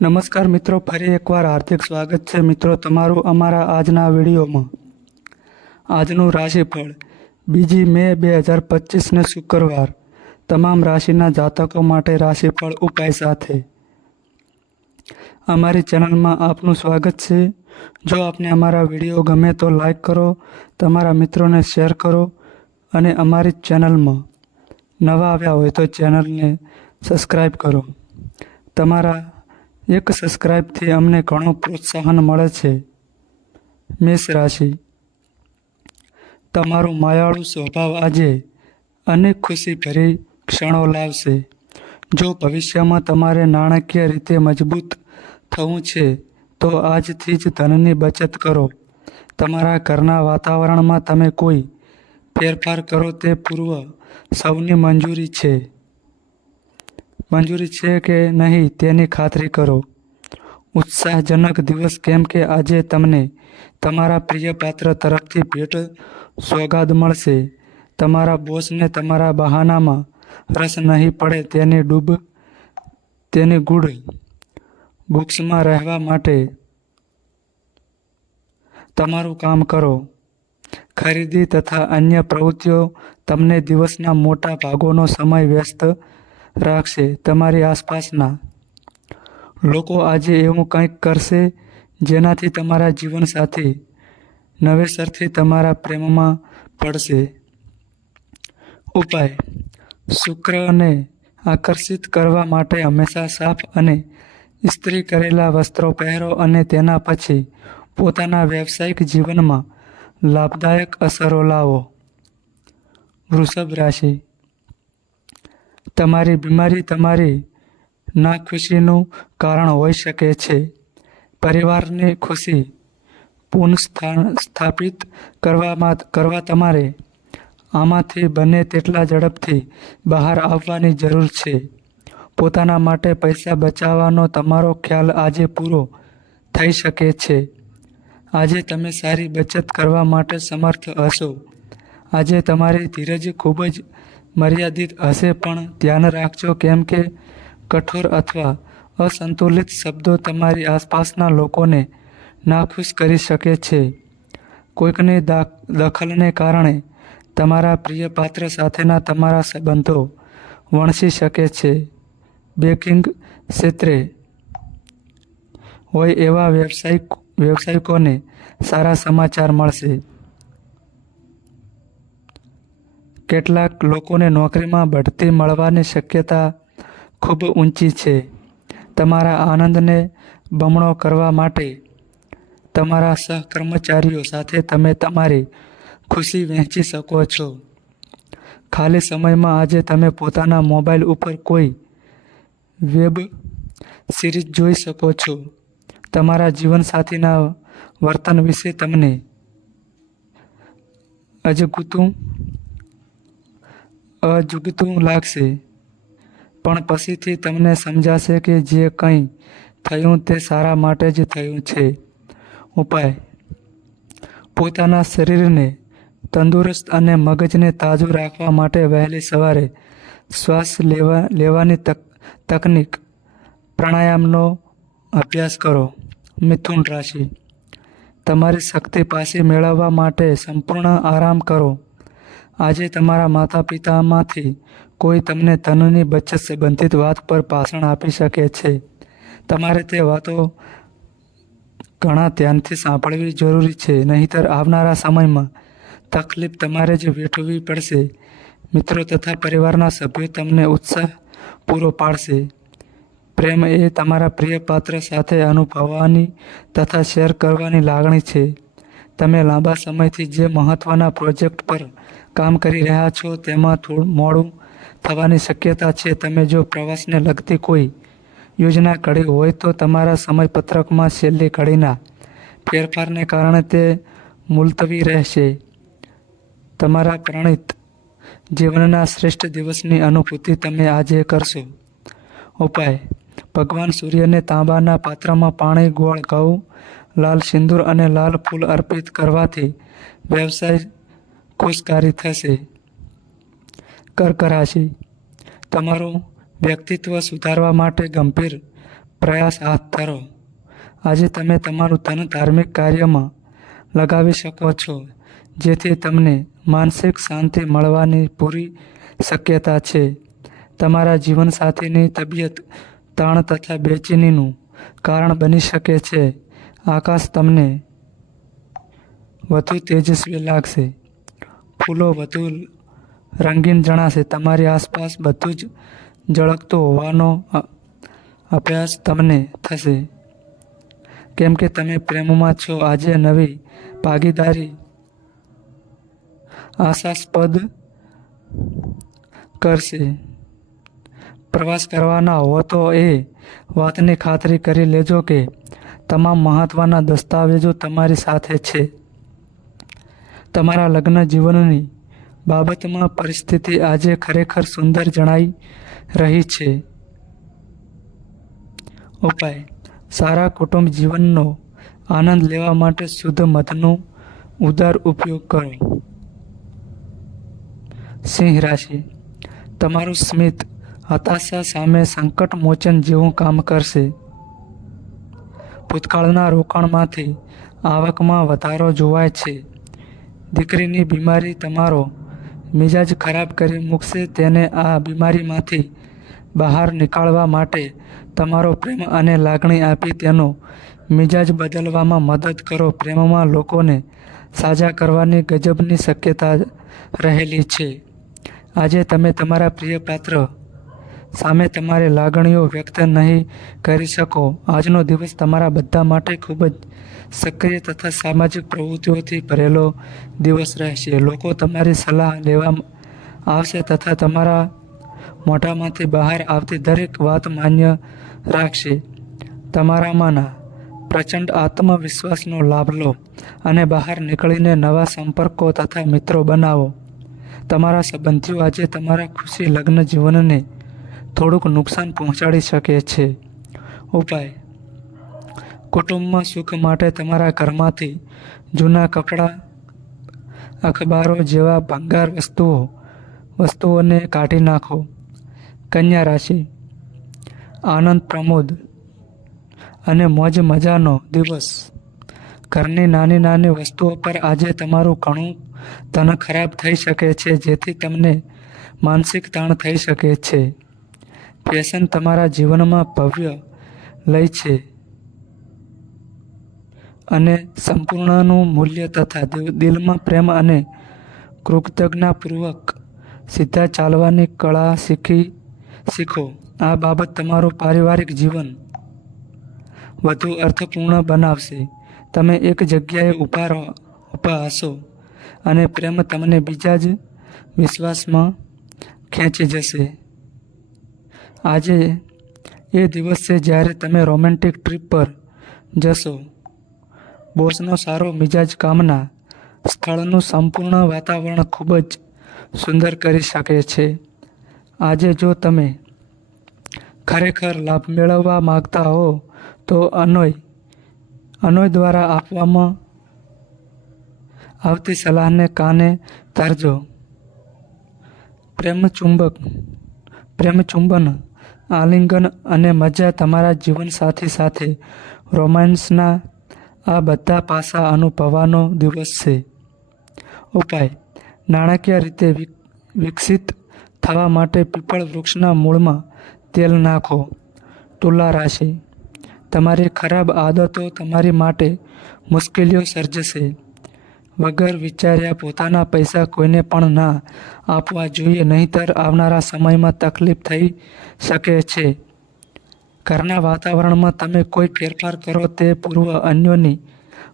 નમસ્કાર મિત્રો, ફરી એકવાર હાર્દિક સ્વાગત છે મિત્રો તમારું અમારા આજના વિડીયોમાં. આજનું રાશિફળ, બીજી મે બે હજાર પચીસને શુક્રવાર. તમામ રાશિના જાતકો માટે રાશિફળ ઉપાય સાથે. અમારી ચેનલમાં આપનું સ્વાગત છે. જો આપને અમારા વીડિયો ગમે તો લાઈક કરો, તમારા મિત્રોને શેર કરો અને અમારી ચેનલમાં નવા આવ્યા હોય તો ચેનલને સબસ્ક્રાઈબ કરો. તમારા એક સબસ્ક્રાઈબથી અમને ઘણું પ્રોત્સાહન મળે છે. મેષ રાશિ. તમારું માયાળુ સ્વભાવ આજે અનેક ખુશી ભરી ક્ષણો લાવશે. જો ભવિષ્યમાં તમારે નાણાકીય રીતે મજબૂત થવું છે, તો આજથી જ ધનની બચત કરો. તમારા ઘરના વાતાવરણમાં તમે કોઈ ફેરફાર કરો તે પૂર્વ સૌની મંજૂરી છે. મંજૂરી છે કે નહીં તેની ખાતરી કરો. ઉત્સાહજનક દિવસ કેમ કે આજે તમને તમારા પ્રિય પાત્ર તરફથી ભેટ સોગાદ મળશે. તમારા બોસને તમારા બહાનામાં રસ નહીં પડે તેની ડૂબ, તેની ગુડ બુક્સમાં રહેવા માટે તમારું કામ કરો. ખરીદી તથા અન્ય પ્રવૃત્તિઓ તમને દિવસના મોટા ભાગોનો સમય વ્યસ્ત રાખશે તમારી આસપાસના. લોકો આજે એવું કંઈક કરશે જેનાથી તમારા જીવન સાથે નવેસરથી તમારા પ્રેમમાં પડશે. ઉપાય. શુક્રને આકર્ષિત કરવા માટે હંમેશા સાફ અને ઇસ્ત્રી કરેલા વસ્ત્રો પહેરો અને તેના પછી પોતાના વ્યવસાયિક જીવનમાં લાભદાયક અસરો લાવો. વૃષભ રાશિ. તમારી બીમારી તમારી નાખુશીનું કારણ હોઈ શકે છે. પરિવારની ખુશી પુનઃસ્થાન સ્થાપિત કરવામાં, કરવા તમારે આમાંથી બને તેટલા ઝડપથી બહાર આવવાની જરૂર છે. પોતાના માટે પૈસા બચાવવાનો તમારો ખ્યાલ આજે પૂરો થઈ શકે છે. આજે તમે સારી બચત કરવા માટે સમર્થ હશો. આજે તમારી ધીરજ ખૂબ જ મર્યાદિત હશે પણ ધ્યાન રાખજો કેમ કે કઠોર અથવા અસંતુલિત શબ્દો તમારી આસપાસના લોકોને નાખુશ કરી શકે છે. કોઈકની દખલને કારણે તમારા પ્રિય પાત્ર સાથેના તમારા સંબંધો વણસી શકે છે. બેકિંગ ક્ષેત્રે હોય એવા વ્યવસાયિક, વ્યવસાયિકોને સારા સમાચાર મળશે. કેટલાક લોકોને નોકરીમાં બઢતી મળવાની શક્યતા ખૂબ ઊંચી છે. તમારા આનંદને બમણો કરવા માટે તમારા સહકર્મચારીઓ સાથે તમે તમારી ખુશી વહેંચી શકો છો. ખાલી સમયમાં આજે તમે પોતાના મોબાઈલ ઉપર કોઈ વેબ સિરીઝ જોઈ શકો છો. તમારા જીવનસાથીના વર્તન વિશે તમને અજગુતું અજુગતું લાગશે. પણ પછીથી તમને સમજાશે કે જે કંઈ થયું તે સારા માટે જ થયું છે. ઉપાય. પોતાના શરીરને તંદુરસ્ત અને મગજને તાજું રાખવા માટે વહેલી સવારે શ્વાસ લેવા, લેવાની તક, તકનિક, પ્રાણાયામનો અભ્યાસ કરો. મિથુન રાશિ. તમારી શક્તિ પાછી મેળવવા માટે સંપૂર્ણ આરામ કરો. આજે તમારા માતા પિતામાંથી કોઈ તમને ધનની બચત સંબંધિત વાત પર ભાષણ આપી શકે છે. તમારે તે વાતો ઘણા ધ્યાનથી સાંભળવી જરૂરી છે, નહીંતર આવનારા સમયમાં તકલીફ તમારે જ વેઠવવી પડશે. મિત્રો તથા પરિવારના સભ્યો તમને ઉત્સાહ પૂરો પાડશે. પ્રેમ એ તમારા પ્રિય પાત્ર સાથે અનુભવવાની તથા શેર કરવાની લાગણી છે. તમે લાંબા સમયથી જે મહત્ત્વના પ્રોજેક્ટ પર કામ કરી રહ્યા છો, તેમાં થોડું મોડું થવાની શક્યતા છે. તમે જો પ્રવાસને લગતી કોઈ યોજના ઘડી હોય તો તમારા સમયપત્રકમાં છેલ્લી ઘડીના ફેરફારને કારણે તે મુલતવી રહેશે. તમારા પ્રણિત જીવનના શ્રેષ્ઠ દિવસની અનુભૂતિ તમે આજે કરશો. ઉપાય. ભગવાન સૂર્યને તાંબાના પાત્રમાં પાણી ગોળ ઘઉં, લાલ સિંદૂર અને લાલ ફૂલ અર્પિત કરવાથી વ્યવસાય ખુશકારી થશે કર્ક તમારું વ્યક્તિત્વ સુધારવા માટે ગંભીર પ્રયાસ હાથ ધરો. આજે તમે તમારું ધન ધાર્મિક કાર્યમાં લગાવી શકો છો, જેથી તમને માનસિક શાંતિ મળવાની પૂરી શક્યતા છે. તમારા જીવનસાથીની તબિયત તાણ તથા બેચેનીનું કારણ બની શકે છે. આકાશ તમને વધુ તેજસ્વી લાગશે. ફૂલો વધુ રંગીન જણાશે. તમારી આસપાસ બધું જ ઝળકતું હોવાનો અભ્યાસ તમને થશે. કેમ કે તમે પ્રેમમાં છો, આજે નવી ભાગીદારી આશાસ્પદ કરશે. પ્રવાસ કરવાના હો તો એ વાતની ખાતરી કરી લેજો કે તમામ મહત્ત્વના દસ્તાવેજો તમારી સાથે છે. તમારા લગ્ન જીવનની બાબતમાં પરિસ્થિતિ આજે ખરેખર સુંદર જણાઈ રહી છે. ઉપાય. સારા કુટુંબ જીવનનો આનંદ લેવા માટે શુદ્ધ મધનો ઉદાર ઉપયોગ કરો. સિંહ રાશિ. તમારું સ્મિત હતાશા સામે સંકટ મોચન જેવું કામ કરશે. ભૂતકાળના રોકાણમાંથી આવકમાં વધારો જોવાય છે. દીકરીની બીમારી તમારો મિજાજ ખરાબ કરી મૂકશે, તેને આ બીમારીમાંથી બહાર નીકાળવા માટે તમારો પ્રેમ અને લાગણી આપી તેનો મિજાજ બદલવામાં મદદ કરો. પ્રેમમાં લોકોને સાજા કરવાની ગજબની શક્યતા રહેલી છે. આજે તમે તમારા પ્રિય પાત્ર સામે તમારી લાગણીઓ વ્યક્ત નહીં કરી શકો. આજનો દિવસ તમારા બધા માટે ખૂબ જ સક્રિય તથા સામાજિક પ્રવૃત્તિઓથી ભરેલો દિવસ રહેશે. લોકો તમારી સલાહ લેવા આવશે તથા તમારા મોઢામાંથી બહાર આવતી દરેક વાત માન્ય રાખશે. તમારામાંના પ્રચંડ આત્મવિશ્વાસનો લાભ લો અને બહાર નીકળીને નવા સંપર્કો તથા મિત્રો બનાવો. તમારા સંબંધીઓ આજે તમારા ખુશી, લગ્ન, જીવનને થોડુંક નુકસાન પહોંચાડી શકે છે. ઉપાય. કુટુંબમાં સુખ માટે તમારા ઘરમાંથી જૂના કપડાં, અખબારો જેવા ભંગાર વસ્તુઓ, વસ્તુઓને કાઢી નાખો. કન્યા રાશિ. આનંદ પ્રમોદ અને મોજ મજાનો દિવસ. ઘરની નાની નાની વસ્તુઓ પર આજે તમારું ઘણું ધન ખરાબ થઈ શકે છે, જેથી તમને માનસિક તાણ થઈ શકે છે. ફેશન તમારા જીવનમાં ભવ્ય લય છે અને સંપૂર્ણનું મૂલ્ય તથા દિલ- દિલમાં પ્રેમ અને કૃતજ્ઞાપૂર્વક સીધા ચાલવાની કળા શીખી, શીખો. આ બાબત તમારું પારિવારિક જીવન વધુ અર્થપૂર્ણ બનાવશે. તમે એક જગ્યાએ ઊભા રહો, ઊભા હશો અને પ્રેમ તમને બીજા જ વિશ્વાસમાં ખેંચી જશે. આજે એ દિવસ છે જ્યારે તમે રોમેન્ટિક ટ્રીપ પર જશો, બોસનો સારો મિજાજ કામના સ્થળનું સંપૂર્ણ વાતાવરણ ખૂબ જ સુંદર કરી શકે છે. આજે જો તમે ખરેખર લાભ મેળવવા માગતા હો, તો અનોય અનોય દ્વારા આપવામાં આવતી સલાહને કાને ધરજો પ્રેમ ચુંબક પ્રેમ ચુંબન આલિંગન અને મજા તમારા જીવનસાથી સાથે. રોમાન્સના આ બધા પાસા અનુભવવાનો દિવસ છે. ઉપાય. નાણાકીય રીતે વિક- વિકસિત થવા માટે પીપળ વૃક્ષના મૂળમાં તેલ નાખો. તુલા રાશિ. તમારી ખરાબ આદતો તમારી માટે મુશ્કેલીઓ સર્જશે. વગર વિચાર્યા પોતાના પૈસા કોઈને પણ ના આપવા જોઈએ, નહીંતર આવનારા સમયમાં તકલીફ થઈ શકે છે. ઘરના વાતાવરણમાં તમે કોઈ ફેરફાર કરો તે પૂર્વ અન્યોની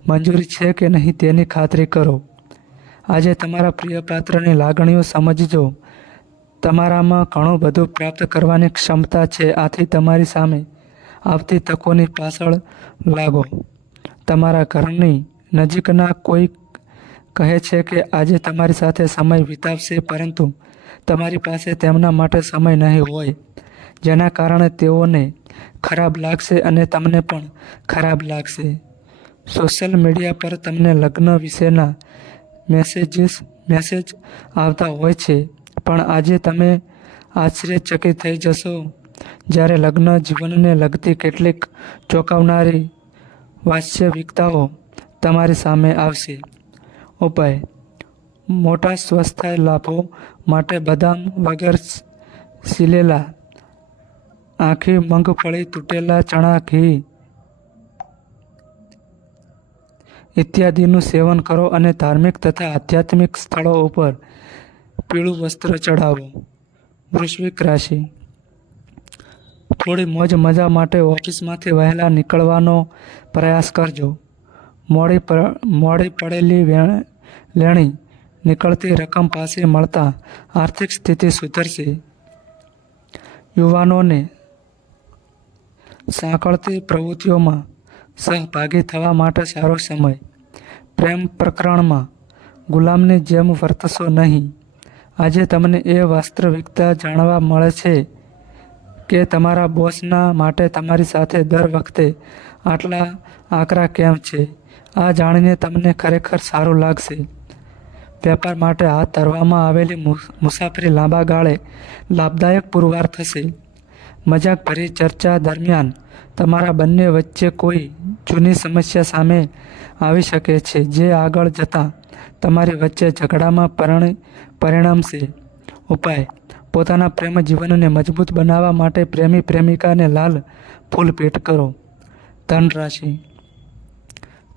મંજૂરી છે કે નહીં તેની ખાતરી કરો. આજે તમારા પ્રિય પાત્રની લાગણીઓ સમજજો. તમારામાં ઘણું બધું પ્રાપ્ત કરવાની ક્ષમતા છે. આથી તમારી સામે આવતી તકોની પાછળ લાગો. તમારા ઘરની નજીકના કોઈ કહે છે કે આજે તમારી સાથે સમય વિતાવશે, પરંતુ તમારી પાસે તેમના માટે સમય નહીં હોય, જેના કારણે તેઓને ખરાબ લાગશે અને તમને પણ ખરાબ લાગશે. સોશિયલ મીડિયા પર તમને લગ્ન વિશેના મેસેજીસ, મેસેજ આવતા હોય છે, પણ આજે તમે આશ્ચર્યચકિત થઈ જશો. જ્યારે લગ્ન જીવનને લગતી કેટલીક ચોંકાવનારી વાસ્યવિકતાઓ તમારી સામે આવશે. ઉપાય. મોટા સ્વસ્થાય લાભો માટે બદામ વગર સિલેલા. આખી મગફળી તૂટેલા ચણા, ઘી. ઇત્યાદિનું સેવન કરો અને ધાર્મિક તથા આધ્યાત્મિક સ્થળો ઉપર પીળું વસ્ત્ર ચઢાવો. વૃશ્વિક રાશિ. થોડી મોજ મજા માટે ઓફિસમાંથી વહેલા નીકળવાનો પ્રયાસ કરજો. મોડી મોડી પડેલી વે- લેણી નીકળતી રકમ પાસે મળતા આર્થિક સ્થિતિ સુધરશે. યુવાનોને સાંકળતી પ્રવૃત્તિઓમાં સહભાગી થવા માટે સારો સમય. પ્રેમ પ્રકરણમાં ગુલામની જેમ વર્તશો નહીં. આજે તમને એ વાસ્તવિકતા જાણવા મળે છે કે તમારા બોસના માટે તમારી સાથે દર વખતે આટલા આકરા કેમ છે? આ જાણીને તમને ખરેખર સારું લાગશે. વેપાર માટે હાથ ધરવામાં આવેલી મુસાફરી લાંબા ગાળે લાભદાયક પુરવાર થશે. મજાક ભરી ચર્ચા દરમિયાન તમારા બંને વચ્ચે કોઈ જૂની સમસ્યા સામે આવી શકે છે, જે આગળ જતાં તમારી વચ્ચે ઝઘડામાં પરણ, પરિણમશે. ઉપાય, પોતાના પ્રેમ જીવનને મજબૂત બનાવવા માટે પ્રેમી પ્રેમિકાને લાલ ફૂલ ભેટ કરો. ધન રાશિ.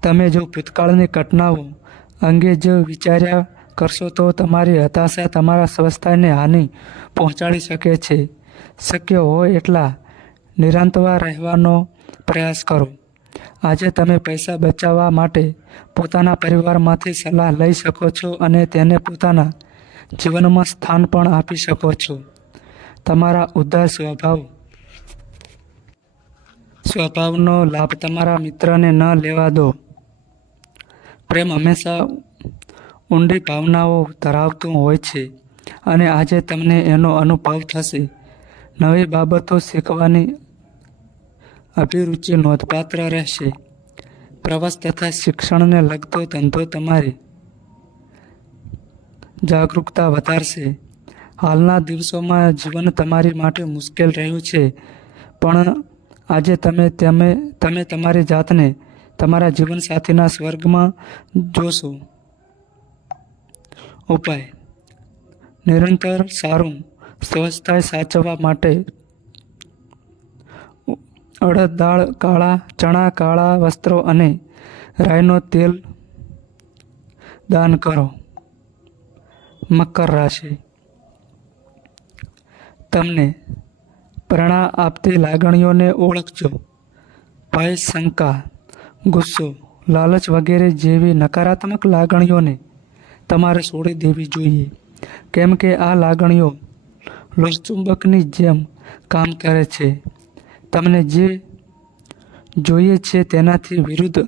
તમે જો ભૂતકાળની ઘટનાઓ અંગે જો વિચાર્યા કરશો તો તમારી હતાશા તમારા સ્વસ્થાને હાનિ પહોંચાડી શકે છે. શક્ય હોય એટલા નિરાંતવા રહેવાનો પ્રયાસ કરો. આજે તમે પૈસા બચાવવા માટે પોતાના પરિવારમાંથી સલાહ લઈ શકો છો અને તેને પોતાના જીવનમાં સ્થાન પણ આપી શકો છો. તમારા ઉદાર સ્વભાવ સ્વભાવનો લાભ તમારા મિત્રને ન લેવા દો. પ્રેમ હંમેશા ઊંડી ભાવનાઓ ધરાવતું હોય છે અને આજે તમને એનો અનુભવ થશે. નવી બાબતો શીખવાની અભિરુચિ નોંધપાત્ર રહેશે. પ્રવાસ તથા શિક્ષણને લગતો ધંધો તમારી જાગૃતતા વધારશે. હાલના દિવસોમાં જીવન તમારી માટે મુશ્કેલ રહ્યું છે, પણ આજે તમે તમે તમે તમારી જાતને તમારા જીવનસાથીના સ્વર્ગમાં જોશો. ઉપાય. નિરંતર સારું, સ્વચ્છતા સાચવવા માટે અડદ દાળ કાળા ચણા, કાળા વસ્ત્રો અને રાઈનો તેલ દાન કરો. મકર રાશિ. તમને પ્રેરણા આપતી લાગણીઓને ઓળખજો. ભય, શંકા, ગુસ્સો, લાલચ વગેરે જેવી નકારાત્મક લાગણીઓને તમારે છોડી દેવી જોઈએ. કેમ કે આ લાગણીઓ લોહચુંબકની જેમ કામ કરે છે. તમને જે જોઈએ છે તેનાથી વિરુદ્ધ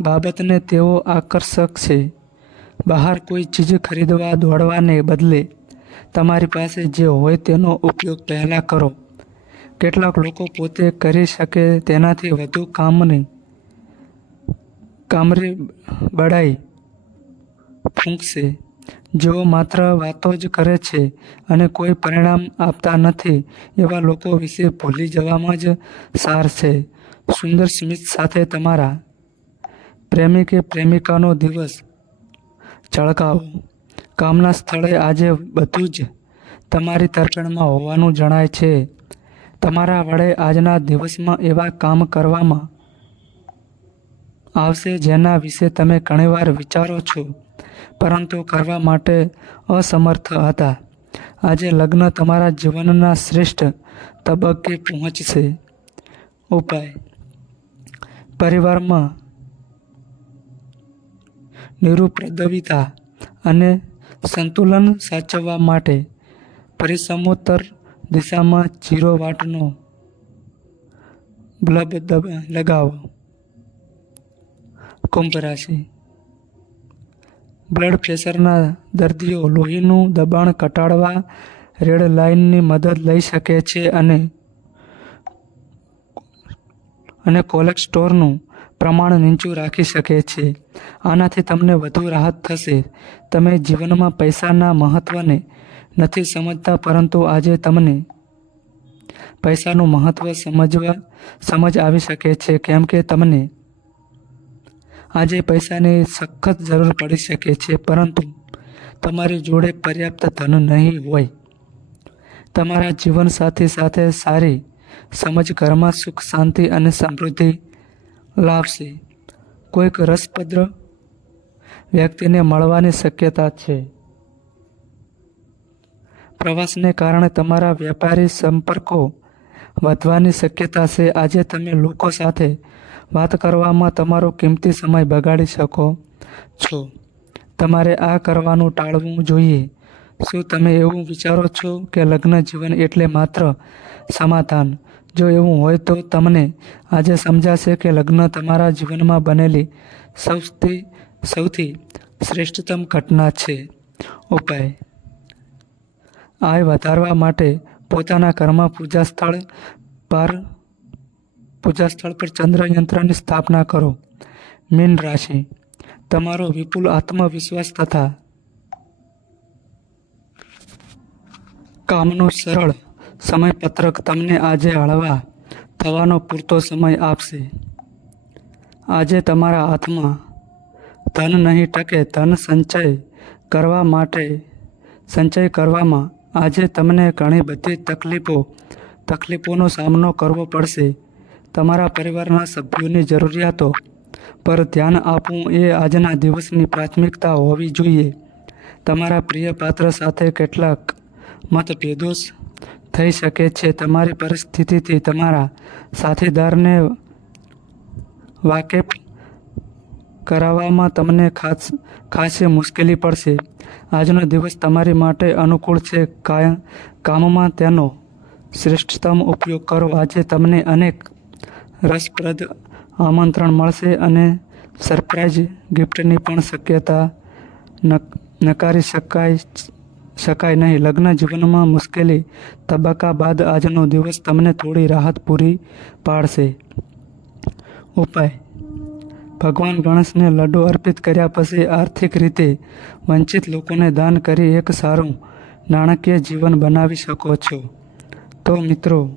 બાબતને તેઓ આકર્ષક છે. બહાર કોઈ ચીજ ખરીદવા દોડવાને બદલે તમારી પાસે જે હોય તેનો ઉપયોગ પહેલાં કરો. કેટલાક લોકો પોતે કરી શકે તેનાથી વધુ કામની કામરી બડાઈ ફૂંકશે. જેઓ માત્ર વાતો જ કરે છે અને કોઈ પરિણામ આપતા નથી, એવા લોકો વિશે ભૂલી જવામાં જ સાર છે. સુંદર સ્મિત સાથે તમારા પ્રેમી કે પ્રેમિકાનો દિવસ ચળકાવો. કામના સ્થળે આજે બધું જ તમારી તરફેણમાં હોવાનું જણાય છે. તમારા વડે આજના દિવસમાં એવા કામ કરવામાં આવશે જેના વિશે તમે ઘણીવાર વિચારો છો. પરંતુ કરવા માટે અસમર્થ હતા. આજે લગ્ન તમારા જીવનના શ્રેષ્ઠ તબક્કે પહોંચશે. ઉપાય. પરિવારમાં નિરુપ્રદવિતા અને સંતુલન સાચવવા માટે પરિસમોત્તર દિશામાં જીરો વાટનો દબ- લગાવો. કુંભ રાશિ. બ્લડ પ્રેશરના દર્દીઓ લોહીનું દબાણ ઘટાડવા રેડ લાઇનની મદદ લઈ શકે છે અને અને કોલેસ્ટ્રોલનું પ્રમાણ નીચું રાખી શકે છે. આનાથી તમને વધુ રાહત થશે. તમે જીવનમાં પૈસાના મહત્ત્વને નથી સમજતા, પરંતુ આજે તમને પૈસાનું મહત્ત્વ સમજવા, સમજ આવી શકે છે. કેમ કે તમને આજે પૈસાની સખત જરૂર પડી શકે છે, પરંતુ તમારી જોડે પર્યાપ્ત ધન નહીં હોય. તમારા જીવનસાથી સાથે સારી સમજ, ઘરમાં સુખ, શાંતિ અને સમૃદ્ધિ લાવશે. કોઈક રસપ્રદ વ્યક્તિને મળવાની શક્યતા છે. પ્રવાસને કારણે તમારા વેપારી સંપર્કો વધવાની શક્યતા છે. આજે તમે લોકો સાથે વાત કરવામાં તમારો કિંમતી સમય બગાડી શકો છો. તમારે આ કરવાનું ટાળવું જોઈએ. શું તમે એવું વિચારો છો કે લગ્ન જીવન એટલે માત્ર સમાધાન? જો એવું હોય તો તમને આજે સમજાશે કે લગ્ન તમારા જીવનમાં બનેલી સૌથી સૌથી શ્રેષ્ઠતમ ઘટના છે. ઉપાય. આય વધારવા માટે પોતાના ઘરમાં પૂજા સ્થળ પર પૂજા સ્થળ પર ચંદ્ર યંત્રની સ્થાપના કરો. મીન રાશિ. તમારો વિપુલ આત્મવિશ્વાસ તથા કામનો સરળ સમયપત્રક તમને આજે હળવા થવાનો પૂરતો સમય આપશે. આજે તમારા હાથમાં ધન નહીં ટકે, ધન સંચય કરવા માટે, સંચય કરવામાં આજે તમને ઘણી બધી તકલીફો, તકલીફોનો સામનો કરવો પડશે. તમારા પરિવારના સભ્યોની જરૂરિયાતો પર ધ્યાન આપવું એ આજના દિવસની પ્રાથમિકતા હોવી જોઈએ. તમારા પ્રિય પાત્ર સાથે કેટલાક મતભેદો થઈ શકે છે. તમારી પરિસ્થિતિથી તમારા સાથીદારને વાકેફ કરાવવામાં તમને ખાસ, ખાસી મુશ્કેલી પડશે. આજનો દિવસ તમારી માટે અનુકૂળ છે. કામમાં તેનો શ્રેષ્ઠતમ ઉપયોગ કરો. આજે તમને અનેક રસપ્રદ આમંત્રણ મળશે અને સરપ્રાઇઝ ગિફ્ટની પણ શક્યતા નક- નકારી શકાય શકાય નહીં. લગ્ન જીવનમાં મુશ્કેલી તબક્કા બાદ આજનો દિવસ તમને થોડી રાહત પૂરી પાડશે. ઉપાય. ભગવાન ગણેશને લડ્ડુ અર્પિત કર્યા પછી આર્થિક રીતે વંચિત લોકોને દાન કરી એક સારું નાણાકીય જીવન બનાવી શકો છો. તો મિત્રો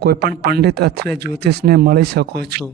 કોઈપણ પંડિત અથવા જ્યોતિષને મળી શકો છો.